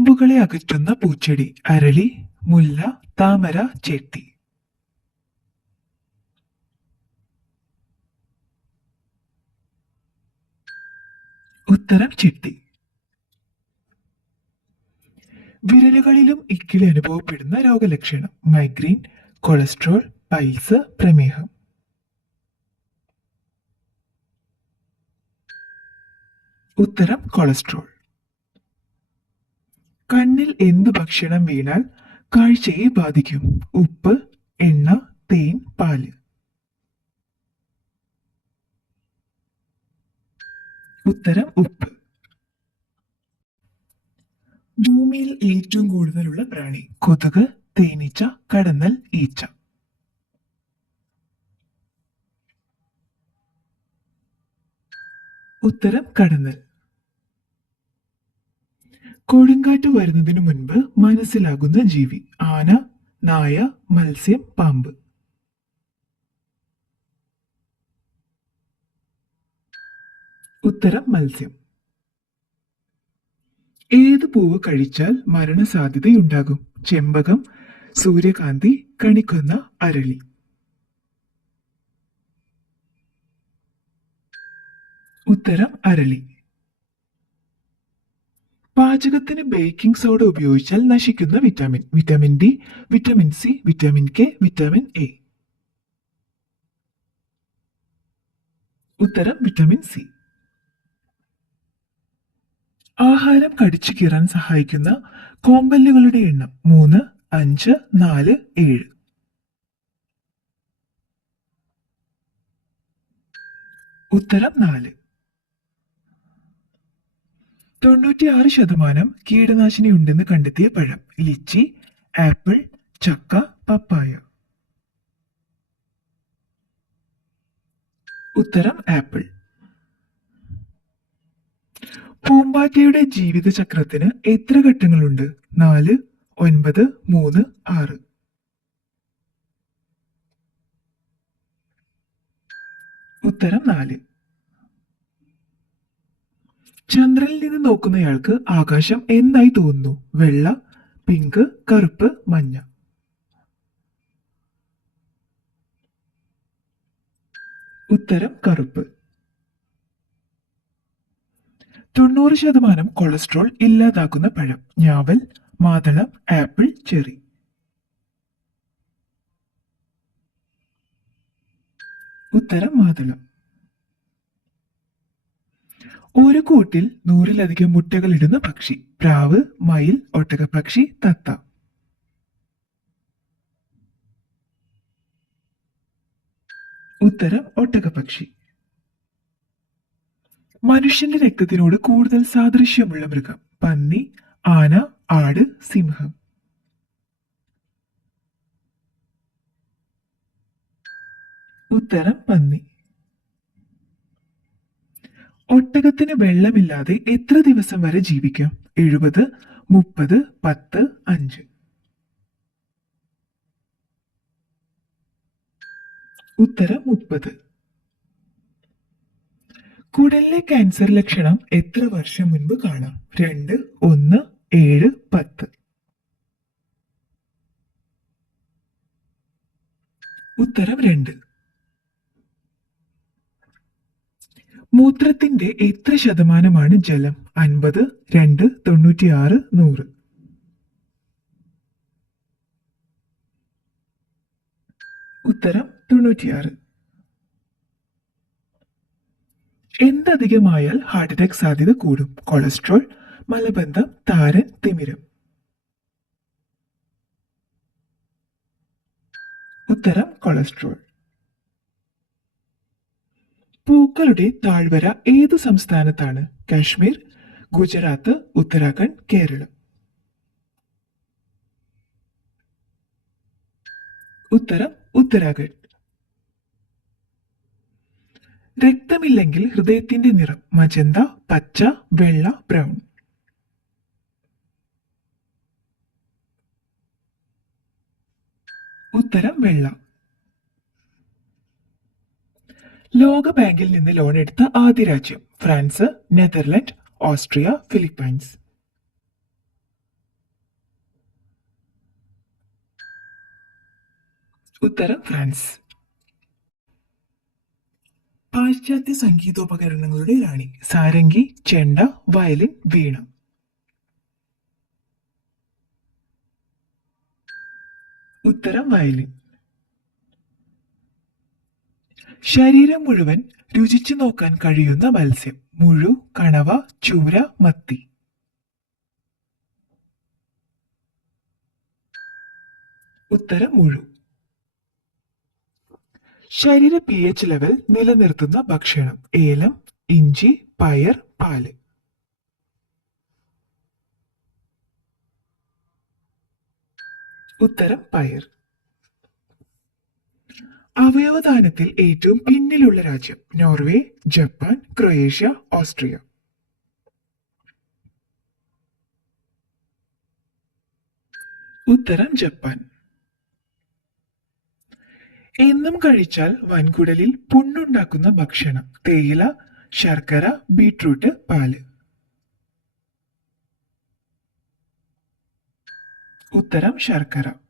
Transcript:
പാമ്പുകളെ അകറ്റുന്ന പൂച്ചെടി അരളി, മുല്ല, താമര, ചെത്തി. ഉത്തരം ചെത്തി. വിരലുകളിലും ഇക്കിളി അനുഭവപ്പെടുന്ന രോഗലക്ഷണം മൈഗ്രെയിൻ, കൊളസ്ട്രോൾ, പൈൽസ്, പ്രമേഹം. ഉത്തരം കൊളസ്ട്രോൾ. കണ്ണിൽ എന്ത് ഭക്ഷണം വീണാൽ കാഴ്ചയെ ബാധിക്കും? ഉപ്പ്, എണ്ണ, തേൻ, പാല്. ഉത്തരം ഉപ്പ്. ഭൂമിയിൽ ഏറ്റവും കൂടുതലുള്ള പ്രാണി കൊതുക്, തേനീച്ച, കടന്നൽ, ഈച്ച. ഉത്തരം കടന്നൽ. കൊടുങ്കാറ്റ് വരുന്നതിനു മുൻപ് മനസ്സിലാകുന്ന ജീവി ആന, നായ, മത്സ്യം, പാമ്പ്. ഉത്തരം മത്സ്യം. ഏത് പൂവ് കഴിച്ചാൽ മരണസാധ്യതയുണ്ടാകും? ചെമ്പകം, സൂര്യകാന്തി, കണിക്കൊന്ന, അരളി. ഉത്തരം അരളി. പാചകത്തിന് ബേക്കിംഗ് സോഡ ഉപയോഗിച്ചാൽ നശിക്കുന്ന vitamin vitamin D, vitamin C, vitamin K, vitamin A. ഉത്തരം വിറ്റാമിൻ സി. ആഹാരം കടിച്ചു കീറാൻ സഹായിക്കുന്ന കോമ്പല്ലുകളുടെ എണ്ണം 3, 5, 4, 7. ഉത്തരം 4. 96% കീടനാശിനി ഉണ്ടെന്ന് കണ്ടെത്തിയ പഴം ലിച്ചി, ആപ്പിൾ, ചക്ക, പപ്പായ. ഉത്തരം ആപ്പിൾ. പൂമ്പാറ്റയുടെ ജീവിതചക്രത്തിന് എത്ര ഘട്ടങ്ങളുണ്ട്? 4, 9, 3, 6. ഉത്തരം 4. ചന്ദ്രനിൽ നിന്ന് നോക്കുന്നയാൾക്ക് ആകാശം എന്തായി തോന്നുന്നു? വെള്ള, പിങ്ക്, കറുപ്പ്, മഞ്ഞ. ഉത്തരം കറുപ്പ്. 90% കൊളസ്ട്രോൾ ഇല്ലാതാക്കുന്ന പഴം ഞാവൽ, മാതളം, ആപ്പിൾ, ചെറി. ഉത്തരം മാതളം. ഒരു കൂട്ടിൽ 100-ലധികം മുട്ടകൾ ഇടുന്ന പക്ഷി പ്രാവ്, മയിൽ, ഒട്ടകപ്പക്ഷി, തത്ത. ഉത്തരം ഒട്ടകപ്പക്ഷി. മനുഷ്യന്റെ രക്തത്തിനോട് കൂടുതൽ സാദൃശ്യമുള്ള മൃഗം പന്നി, ആന, ആട്, സിംഹം. ഉത്തരം പന്നി. ഒട്ടകത്തിന് വെള്ളമില്ലാതെ എത്ര ദിവസം വരെ ജീവിക്കാം? 70, 30, 10, 5. ഉത്തരം 30. കുടലിലെ ക്യാൻസർ ലക്ഷണം എത്ര വർഷം മുൻപ് കാണാം? 2, 1, 7, 10. ഉത്തരം 2. മൂത്രത്തിന്റെ എത്ര ശതമാനമാണ് ജലം? 50, 2, 96, 100. ഉത്തരം 96. എന്തധികമായാൽ ഹാർട്ട് അറ്റാക്ക് സാധ്യത കൂടും? കൊളസ്ട്രോൾ, മലബന്ധം, താരൻ, തിമിരം. ഉത്തരം കൊളസ്ട്രോൾ. പൂക്കളുടെ താഴ്വര ഏതു സംസ്ഥാനത്താണ്? കാശ്മീർ, ഗുജറാത്ത്, ഉത്തരാഖണ്ഡ്, കേരളം. ഉത്തരം ഉത്തരാഖണ്ഡ്. രക്തമില്ലെങ്കിൽ ഹൃദയത്തിന്റെ നിറം മജന്ത, പച്ച, വെള്ള, ബ്രൗൺ. ഉത്തരം വെള്ള. ലോകബാങ്കിൽ നിന്ന് ലോൺ എടുത്ത ആദ്യ രാജ്യം ഫ്രാൻസ്, നെതർലൻഡ്, ഓസ്ട്രിയ, ഫിലിപ്പൈൻസ്. ഉത്തരം ഫ്രാൻസ്. പാശ്ചാത്യ സംഗീതോപകരണങ്ങളുടെ റാണി. സാരംഗി, ചെണ്ട, വയലിൻ, വീണ. ഉത്തരം വയലിൻ. ശരീരം മുഴുവൻ രുചിച്ചു നോക്കാൻ കഴിയുന്ന മത്സ്യം. മുഴു, കണവ, ചൂര, മത്തി. ഉത്തരം മുഴു. ശരീര പി എച്ച് ലെവൽ നിലനിർത്തുന്ന ഭക്ഷണം. ഏലം, ഇഞ്ചി, പയർ, പാല്. ഉത്തരം പയർ. അവയവദാനത്തിൽ ഏറ്റവും പിന്നിലുള്ള രാജ്യം. Norway, Japan, Croatia, Austria. ഉത്തരം ജപ്പാൻ. എന്നും കഴിച്ചാൽ വൻകുടലിൽ പുണ്ണുണ്ടാക്കുന്ന ഭക്ഷണം. തേയില, ശർക്കര, ബീട്രൂട്ട്, പാല്. ഉത്തരം ശർക്കര.